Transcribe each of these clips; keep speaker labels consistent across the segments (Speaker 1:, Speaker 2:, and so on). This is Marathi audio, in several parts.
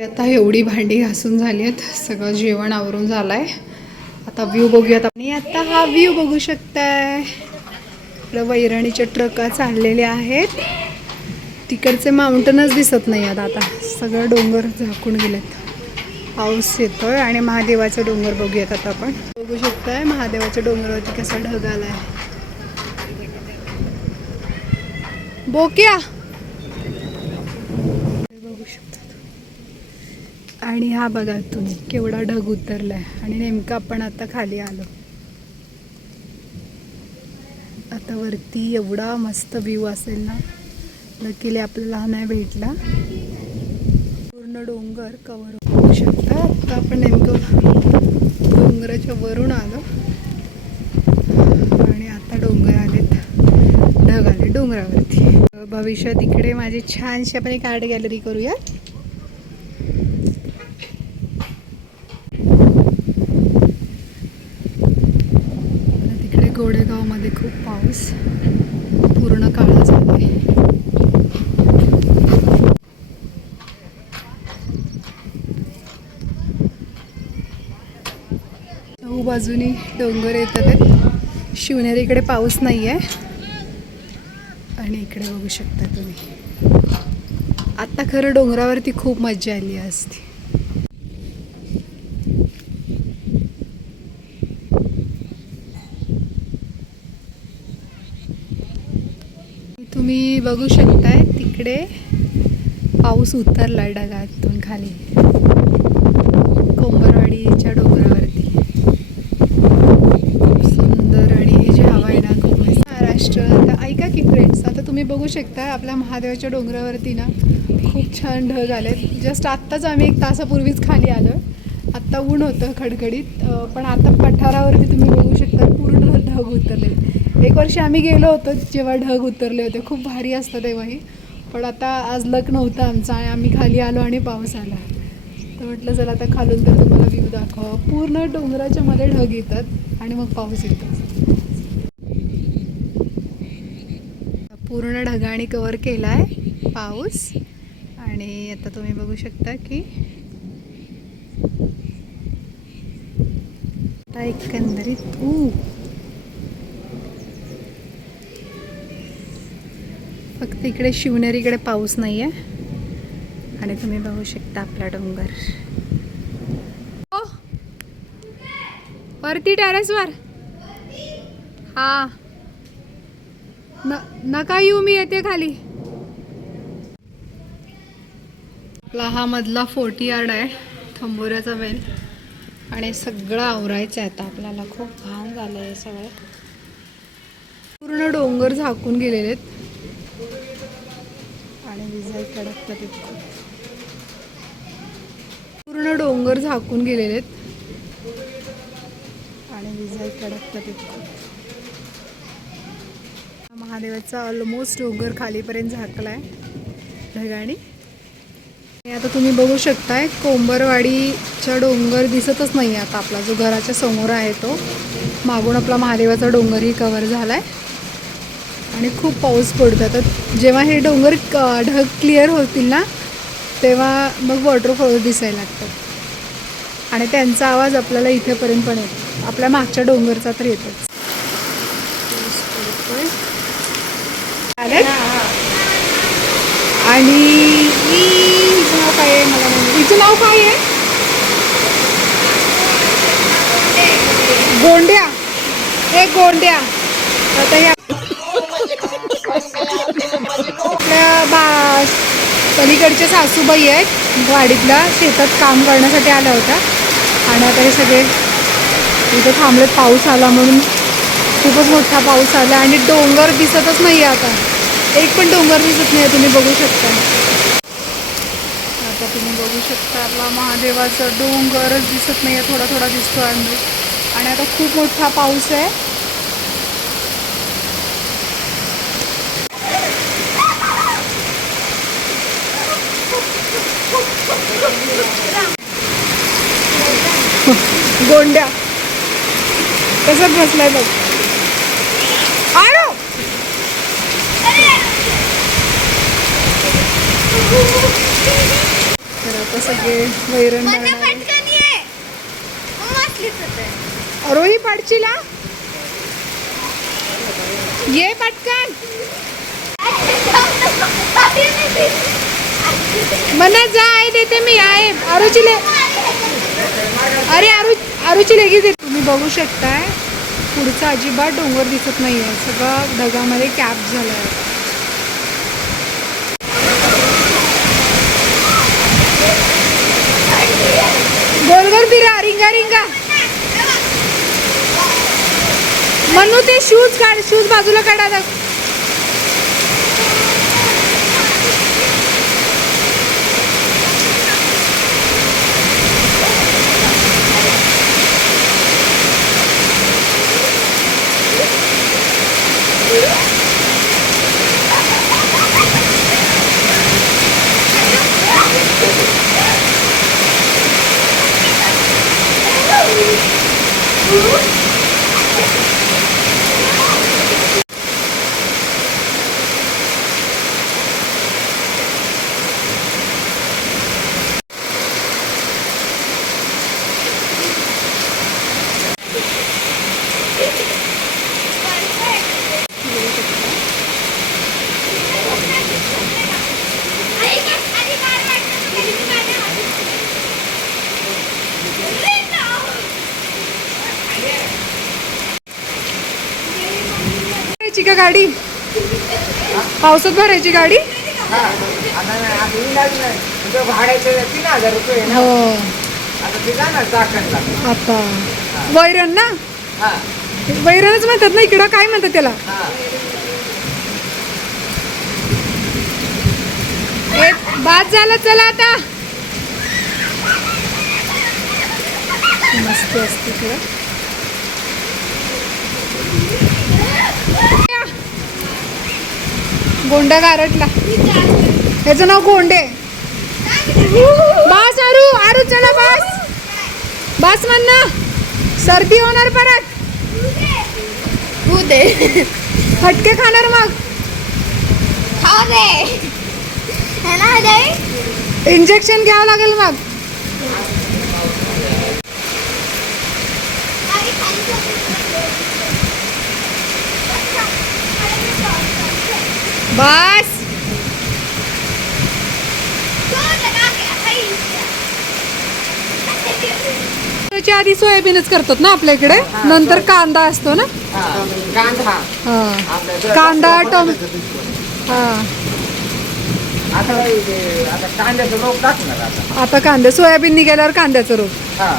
Speaker 1: आता एवढी भांडी घासून झाली आहेत. सगळं जेवण आवरून झालंय. आता व्ह्यू बघूयात आणि आता हा व्ह्यू बघू शकताय. आपल्या वैरणीच्या ट्रका चाललेल्या आहेत. तिकडचे माउंटनच दिसत नाही आहेत आता. सगळं डोंगर झाकून गेलेत. पाऊस येतोय आणि महादेवाचे डोंगर बघूयात आता आपण. बघू शकताय महादेवाच्या डोंगरावरती कसा ढग आलाय. बोक्या बघू शकता आणि हा बघा तुम्ही केवढा ढग उतरलाय. आणि नेमकं आपण आता खाली आलो. आता वरती एवढा मस्त व्ह्यू असेल ना लकीले आपल्याला हा नाही भेटला. पूर्ण डोंगर कवर होऊ शकता. आता आपण नेमकं डोंगराच्या वरून आलो. आणि आता डोंगर आलेत. ढग आले डोंगरावरती. भविष्यात इकडे माझी छानशी आपण एक आर्ट गॅलरी करूया आता तिकडे गोडेगावमध्ये खूप पूर्ण काळा झालाय नऊ बाजूनी डोंगर येतात. आहेत शिवनेरीकडे पाऊस नाही आहे आणि इकडे बघू शकता तुम्ही. आत्ता खरं डोंगरावरती खूप मजा आली असती तुम्ही बघू शकताय तिकडे पाऊस उतरलाय ढगातून खाली. कोंबरवाडीच्या डोंगरावरती. खूप सुंदर आणि हे जे हवा आहे ना खूप महाराष्ट्र तर ऐका की फ्रेंड्स आता तुम्ही बघू शकता आपल्या महादेवाच्या डोंगरावरती ना खूप छान ढग आले. जस्ट आत्ताच आम्ही एक तासापूर्वीच खाली आलो. आत्ता ऊन होतं खडखडीत पण आता पठारावरती तुम्ही बघू शकता पूर्ण ढग उतरले एक वर्षी आम्ही गेलो होतो जेव्हा ढग उतरले होते. खूप भारी असतं तेव्हाही. पण आता आज लक नव्हतं आमचं आम्ही खाली आलो आणि पाऊस आला. तर म्हटलं चला आता खालून तर तुम्हाला व्ह्यू दाखवा पूर्ण डोंगराच्या मध्ये ढग येतात आणि मग पाऊस येतो. पूर्ण ढगाने कवर केला आहे पाऊस. आणि आता तुम्ही बघू शकता की आता एकंदरीत ऊ फक्त इकडे शिवनेरीकडे पाऊस नाही आहे आणि तुम्ही बघू शकता आपला डोंगर. हो. वरती टेरेसवर हा. न नका येऊ मी येते खाली. आपला हा मधला फोर्टी यार्ड आहे. थंबोऱ्याचा वेल. आणि सगळं आवरायचं आहे आता. आपल्याला खूप घाण झालं आहे सगळं. पूर्ण डोंगर झाकून गेलेले आहेत आणि विजा कडकतात आहेत पूर्ण डोंगर झाकून गेलेले आहेत. आणि विजा कडकतात आहेत महादेवाचा ऑलमोस्ट डोंगर खालीपर्यंत झाकला आहे ढगाणी आणि आता तुम्ही बघू शकताय कोंबरवाडीचा डोंगर दिसतच नाही आता आपला. जो घराच्या समोर आहे तो. मागून आपला महादेवाचा डोंगरही कवर झाला आहे आणि खूप पाऊस पडतो आता जेव्हा हे डोंगर ढग क्लिअर होतील ना तेव्हा मग वॉटरफॉल दिसायला लागतात. आणि त्यांचा आवाज आपल्याला इथेपर्यंत पण येतो. आपल्या मागच्या डोंगरचा तर येतोच. आणि नाव काय आहे मला तिचं हिचं नाव काय आहे? गोंड्या. हे गोंड्या. आता या माझ्या बा पलीकडच्या सासूबाई आहेत. वाडीतला शेतात काम करण्यासाठी आल्या होत्या. आणि आता हे सगळे इथे थांबलेत. पाऊस आला म्हणून खूपच मोठा पाऊस आला आणि डोंगर दिसतच नाही आता. एक पण डोंगर दिसत नाही तुम्ही बघू शकता. आता तुम्ही बघू शकता आपला महादेवाचं डोंगरच दिसत नाही आहे थोडा थोडा दिसतो आहे आणि आता खूप मोठा पाऊस आहे. गोंड्या. कसं बसलाय बघ. तर आता सगळे वैरण.
Speaker 2: पटकन ये.
Speaker 1: पटकन. मना जा आहे देते मी आहे आरुची ले. अरे आरू आरुची लेगीच येते. तुम्ही बघू शकताय पुढचा अजिबात डोंगर दिसत नाही आहे सगळं ढगामध्ये कॅप झालं आहे गोल फिरा रिंगा रिंगा. म्हणू ते शूज काढ शूज बाजूला काढा गाडी? पावसात भरायची गाडी?
Speaker 3: हा. आता
Speaker 1: वैरण ना? वैरणच म्हणतात ना इकडं. काय म्हणतात त्याला? बाद झालं चला आता. मस्त असते इकडं. गोंडा गारटला. ह्याचं नाव गोंडे. बास आरू आरू चला बास. बास म्हण ना सर्दी होणार परत.
Speaker 2: दे.
Speaker 1: फटके खाणार मग.
Speaker 2: खाऊ दे.
Speaker 1: इंजेक्शन घ्यावं लागेल मग बस त्याच्या आधी सोयाबीनच करतात ना आपल्या इकडे? नंतर कांदा असतो ना?
Speaker 3: कांदा.
Speaker 1: हा. कांदा टोम हा.
Speaker 3: आता हे- आता कांद्याचं रोप टाकणार आता.
Speaker 1: आता कांदे सोयाबीन निघाल्यावर कांद्याचं रोप.
Speaker 3: हा.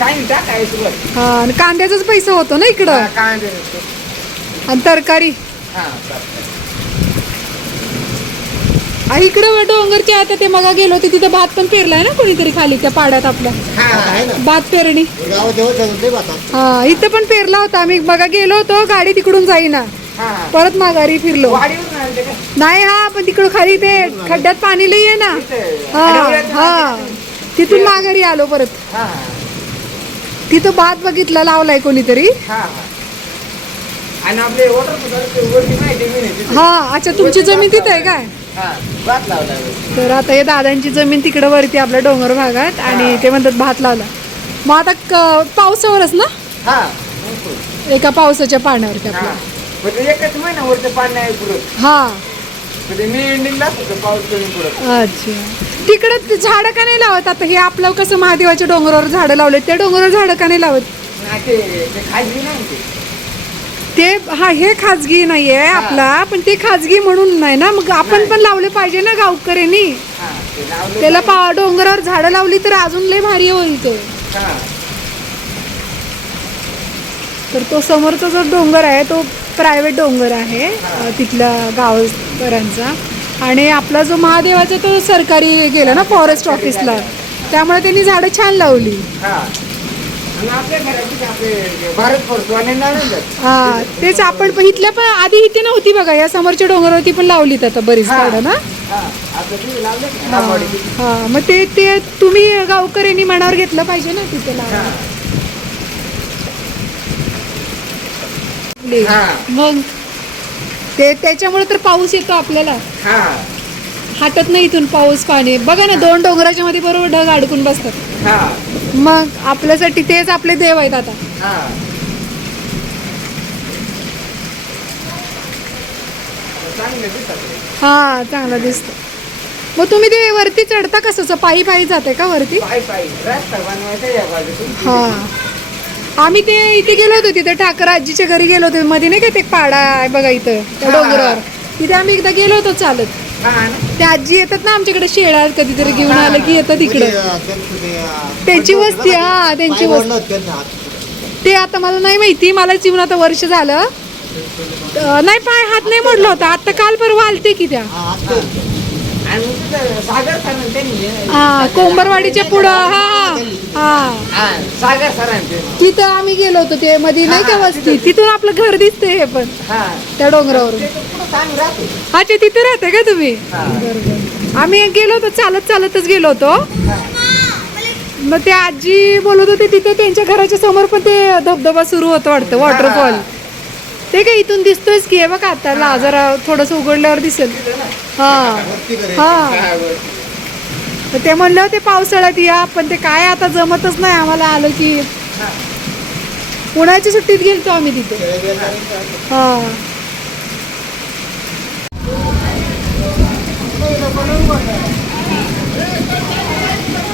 Speaker 3: टाकायचं
Speaker 1: हा आणि कांद्याचाच पैसा होतो ना इकडं?
Speaker 3: हा, कांदे
Speaker 1: आणि तरकारी?
Speaker 3: हा चालतंय.
Speaker 1: इकडं डोंगरच्या आता ते मगा गेलो होते तिथं भात पण पेरलाय ना कोणीतरी खाली त्या पाड्यात आपल्या. भात पेरणी. हा इथं पण पेरला होता आम्ही बघा गेलो होतो गाडी तिकडून जाईना.
Speaker 3: हा.
Speaker 1: परत माघारी फिरलो. नाही हा पण तिकडं खाली ते खड्ड्यात पाणी लई आहे ना. हा हा. तिथून माघारी आलो परत. तिथं भात बघितला लावलाय कोणीतरी.
Speaker 3: हा
Speaker 1: अच्छा तुमची जमीन तिथं आहे काय?
Speaker 3: भात लावला आहे.
Speaker 1: तर आता हे दादांची जमीन तिकडं वरती आपल्या डोंगर भागात आणि ते म्हणतात भात लावला. मग आता क- पावसावरच ना?
Speaker 3: हा.
Speaker 1: एका पावसाच्या पाण्यावरती
Speaker 3: हा.
Speaker 1: आपल्या
Speaker 3: म्हणजे एकच महिना वरती पाणी नाही पुरत
Speaker 1: हा.
Speaker 3: म्हणजे मी एंडिंगला होतं पाऊस कमी पुरत
Speaker 1: अच्छा. तिकडं झाडं का नाही लावत? आता हे आपलं कसं महादेवाच्या डोंगरावर झाडं लावले त्या डोंगरावर झाडं का नाही लावत?
Speaker 3: नाही ते ते खाजगी नाही ते.
Speaker 1: ते हा हे खाजगी नाहीये आपला पण ते खाजगी म्हणून नाही ना. मग आपण पण लावले पाहिजे ना गावकऱ्यांनी. त्याला पा डोंगरावर झाडं लावली तर अजून लय भारी होईल ते. तर तो समोरचा जो डोंगर आहे तो प्रायव्हेट डोंगर आहे तिथल्या गावकऱ्यांचा. आणि आपला जो महादेवाचा तो सरकारी गेला ना फॉरेस्ट ऑफिसला त्यामुळे त्यांनी झाडं छान लावली.
Speaker 3: हा.
Speaker 1: तेच आपण पण इथल्या पण आधी इथे नव्हती बघा या समोरच्या डोंगरावरती पण लावलीत आता बरीच. झाडं ना?
Speaker 3: हा.
Speaker 1: मग ते ते तुम्ही गावकऱ्यांनी मनावर घेतलं पाहिजे ना तिथे. मग? ते त्याच्यामुळे तर पाऊस येतो आपल्याला.
Speaker 3: हा.
Speaker 1: हटत नाही इथून पाऊस पाणी. बघा ना दोन डोंगराच्या मध्ये बरोबर ढग अडकून बसतात. मग आपल्यासाठी तेच आपले देव आहेत आता.
Speaker 3: हा चांगले
Speaker 1: दिसतो. मग तुम्ही ते वरती चढता कसं? पायी पायी जाते का वरती? हा. आम्ही ते इथे गेलो होतो तिथे ठाकर आजीच्या घरी गेलो होतो. मध्ये नाही का ते पाडा आहे बघा इथं त्या. डोंगरावर. तिथे आम्ही एकदा गेलो होतो चालत.
Speaker 3: हा
Speaker 1: त्या आजी येतात ना आमच्याकडे शेळा कधीतरी घेऊन आलं की येतात इकडे
Speaker 4: त्यांचं ते,
Speaker 1: वस्ती, हा,
Speaker 4: ते.
Speaker 1: त्यांची वस्ती. ते आता मला नाही माहिती मला जीवन आता वर्ष झालं. नाही पाय हात नाही मोडला होता. आता काल परवा आलते की त्या.
Speaker 4: हा,
Speaker 1: कोंबरवाडीच्या पुढं हा हा
Speaker 3: सागर सरांनी
Speaker 1: तिथं आम्ही गेलो होतो ते मध्ये नाही का वस्ती? तिथून आपलं घर दिसते हे पण.
Speaker 3: हा.
Speaker 1: त्या डोंगरावरून. अच्छा तिथे राहते का तुम्ही. बरोबर. आम्ही गेलो होतो चालत चालतच गेलो होतो. मग ते आजी बोलत होते तिथे त्यांच्या घराच्या समोर पण ते धबधबा सुरू होतं वाटतं वॉटरफॉल ते काय इथून दिसतोयच की हे बघा आता ला जरा थोडस उघडल्यावर दिसेल. हा. हा. तर ते म्हणलं होते पावसाळ्यात या पण ते काय आता जमतच नाही आम्हाला आलं की. उन्हाळ्याच्या सुट्टीत गेलतो आम्ही तिथे. हा.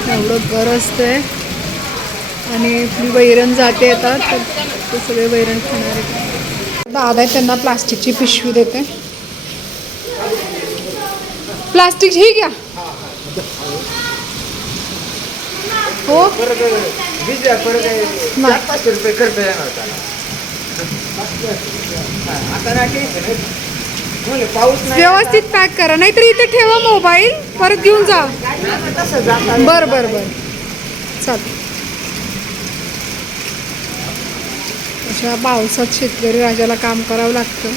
Speaker 1: एवढं गरजतंय आणि आपली वैरण जाते येतात तर ते सगळे वैरण खाणार. आहेत दादा आहे त्यांना प्लास्टिकची पिशवी देते. प्लास्टिक ही घ्या. हो?
Speaker 3: पाऊस
Speaker 1: व्यवस्थित पॅक करा नाहीतर इथे ठेवा मोबाईल परत घेऊन जा. बर बर बर. चालेल. अशा पावसात शेतकरी राजाला काम करावं लागतं.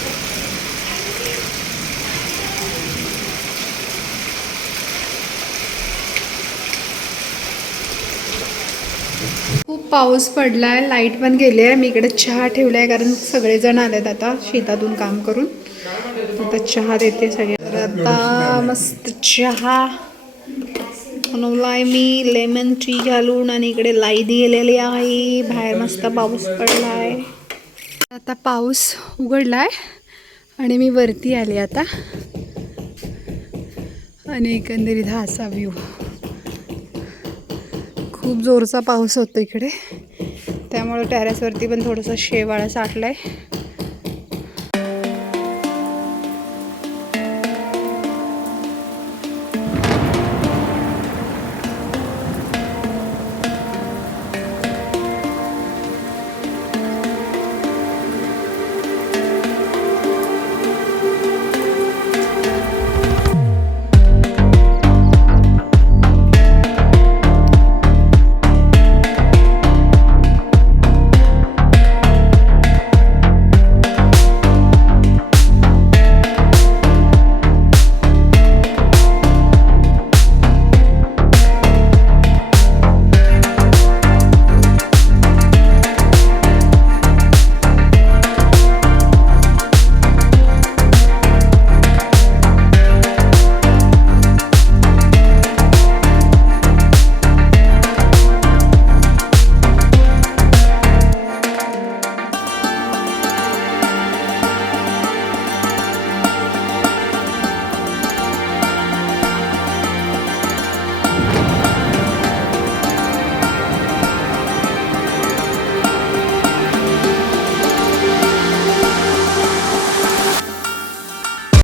Speaker 1: खूप पाऊस पडलाय लाइट पण गेली आहे मी इकडे चहा ठेवलाय कारण सगळेजण आलेत आता शेतातून काम करून. आता चहा देते सगळे. तर आता मस्त चहा बनवलाय मी लेमन टी घालून आणि इकडे लाइट गेलेली आहे. बाहेर मस्त पाऊस पडला आहे आता पाऊस उघडला आहे आणि मी वरती आले आता. आणि एकंदरीत हा असा व्ह्यू खूप जोरचा पाऊस होतो इकडे. त्यामुळं टेरेसवरती पण थोडंसं शेवाळा आहे